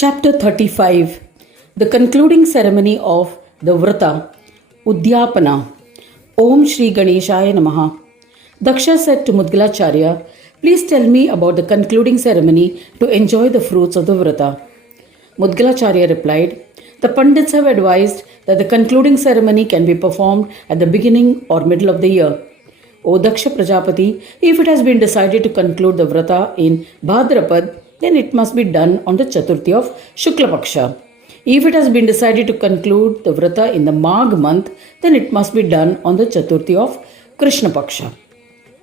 Chapter 35. The concluding ceremony of the Vrata, Udyapana. Om Shri Ganeshaya Namaha. Daksha said to Mudgalacharya, "Please tell me about the concluding ceremony to enjoy the fruits of the Vrata." Mudgalacharya replied, "The Pandits have advised that the concluding ceremony can be performed at the beginning or middle of the year. O Daksha Prajapati, if it has been decided to conclude the Vrata in Bhadrapad, then it must be done on the Chaturthi of Shukla Paksha. If it has been decided to conclude the Vrata in the Magh month, then it must be done on the Chaturthi of Krishna Paksha.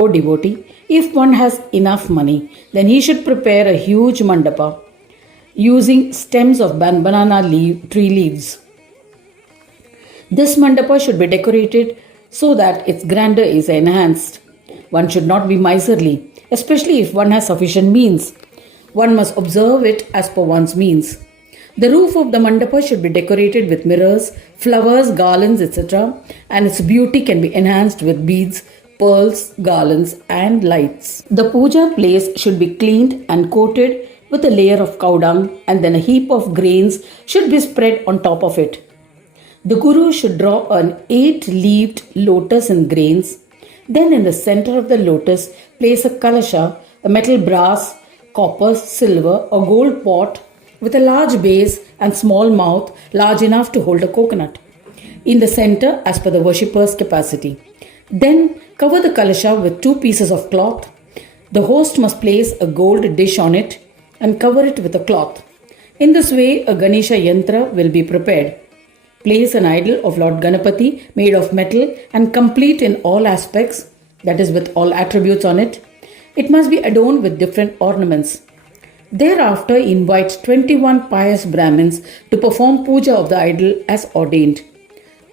O devotee, if one has enough money, then he should prepare a huge mandapa using stems of banana tree leaves. This mandapa should be decorated so that its grandeur is enhanced. One should not be miserly, especially if one has sufficient means. One must observe it as per one's means. The roof of the mandapa should be decorated with mirrors, flowers, garlands, etc., and its beauty can be enhanced with beads, pearls, garlands, and lights. The puja place should be cleaned and coated with a layer of cow dung, and then a heap of grains should be spread on top of it. The Guru should draw an 8-leaved lotus in grains. Then in the center of the lotus, place a kalasha, a metal brass, copper, silver, or gold pot with a large base and small mouth large enough to hold a coconut in the center as per the worshipper's capacity. Then cover the kalasha with 2 pieces of cloth. The host must place a gold dish on it and cover it with a cloth. In this way, a Ganesha yantra will be prepared. Place an idol of Lord Ganapati made of metal and complete in all aspects, that is, with all attributes on it. It must be adorned with different ornaments. Thereafter, invite 21 pious Brahmins to perform puja of the idol as ordained.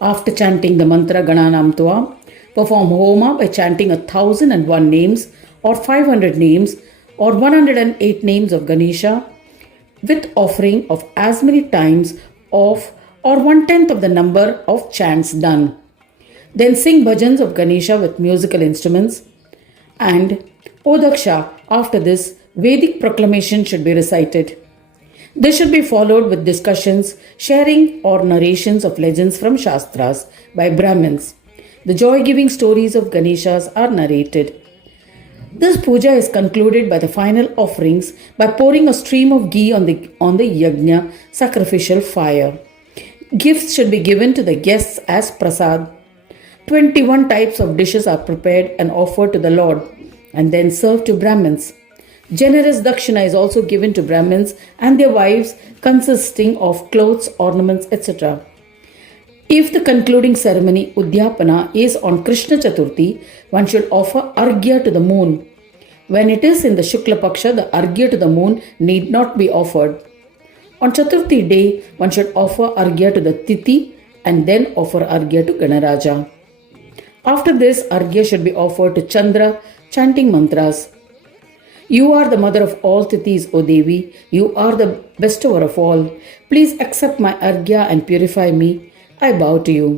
After chanting the mantra Gananam Tva, perform homa by chanting 1001 names or 500 names or 108 names of Ganesha with offering of as many times of or 1/10 of the number of chants done. Then sing bhajans of Ganesha with musical instruments. And, O Daksha, after this, Vedic proclamation should be recited. This should be followed with discussions, sharing or narrations of legends from Shastras by Brahmins. The joy-giving stories of Ganeshas are narrated. This puja is concluded by the final offerings by pouring a stream of ghee on the yajna sacrificial fire. Gifts should be given to the guests as prasad. 21 types of dishes are prepared and offered to the Lord and then served to Brahmins. Generous dakshina is also given to Brahmins and their wives, consisting of clothes, ornaments, etc. If the concluding ceremony Udyapana is on Krishna Chaturthi, one should offer arghya to the moon. When it is in the Shukla Paksha, the arghya to the moon need not be offered. On Chaturthi day, one should offer arghya to the Tithi and then offer arghya to Ganaraja. After this, arghya should be offered to Chandra, chanting mantras. You are the mother of all Tithis, O Devi. You are the bestower of all. Please accept my arghya and purify me. I bow to you.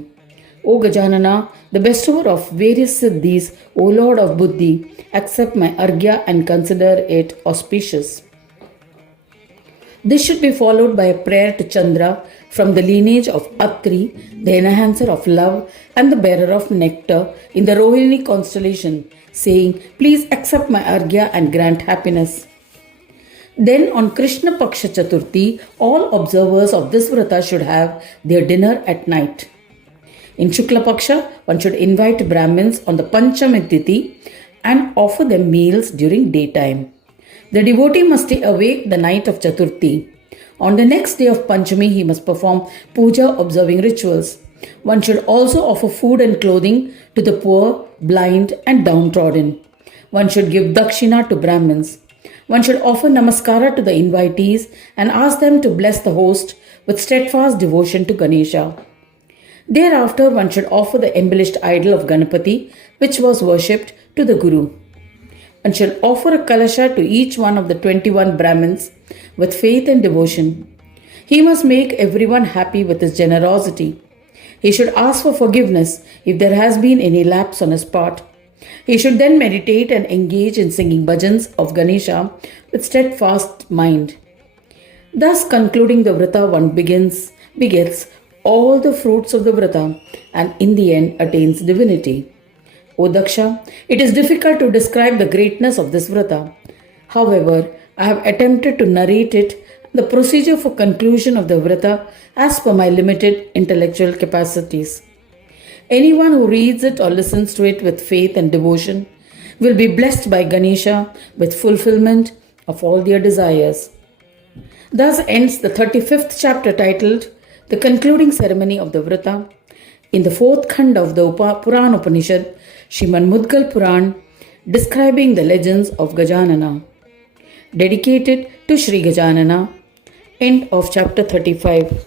O Gajanana, the bestower of various siddhis, O Lord of Buddhi, accept my arghya and consider it auspicious. This should be followed by a prayer to Chandra from the lineage of Atri, the enhancer of love and the bearer of nectar in the Rohini constellation, saying, "Please accept my arghya and grant happiness." Then on Krishna Paksha Chaturthi, all observers of this Vrata should have their dinner at night. In Shukla Paksha, one should invite Brahmins on the Panchami Tithi and offer them meals during daytime. The devotee must stay awake the night of Chaturthi. On the next day of Panchami, he must perform puja observing rituals. One should also offer food and clothing to the poor, blind, and downtrodden. One should give dakshina to Brahmins. One should offer namaskara to the invitees and ask them to bless the host with steadfast devotion to Ganesha. Thereafter, one should offer the embellished idol of Ganapati, which was worshipped, to the Guru. One should offer a kalasha to each one of the 21 Brahmins with faith and devotion. He must make everyone happy with his generosity. He should ask for forgiveness if there has been any lapse on his part. He should then meditate and engage in singing bhajans of Ganesha with steadfast mind. Thus, concluding the Vrata, one begets all the fruits of the Vrata and in the end attains divinity. O Daksha, it is difficult to describe the greatness of this Vrata. However, I have attempted to narrate it, the procedure for conclusion of the Vrata as per my limited intellectual capacities. Anyone who reads it or listens to it with faith and devotion will be blessed by Ganesha with fulfillment of all their desires. Thus ends the 35th chapter titled The Concluding Ceremony of the Vrata in the fourth khanda of the Puran Upanishad, Srimad Mudgal Puran, describing the legends of Gajanana. Dedicated to Sri Gajanana. End of chapter 35.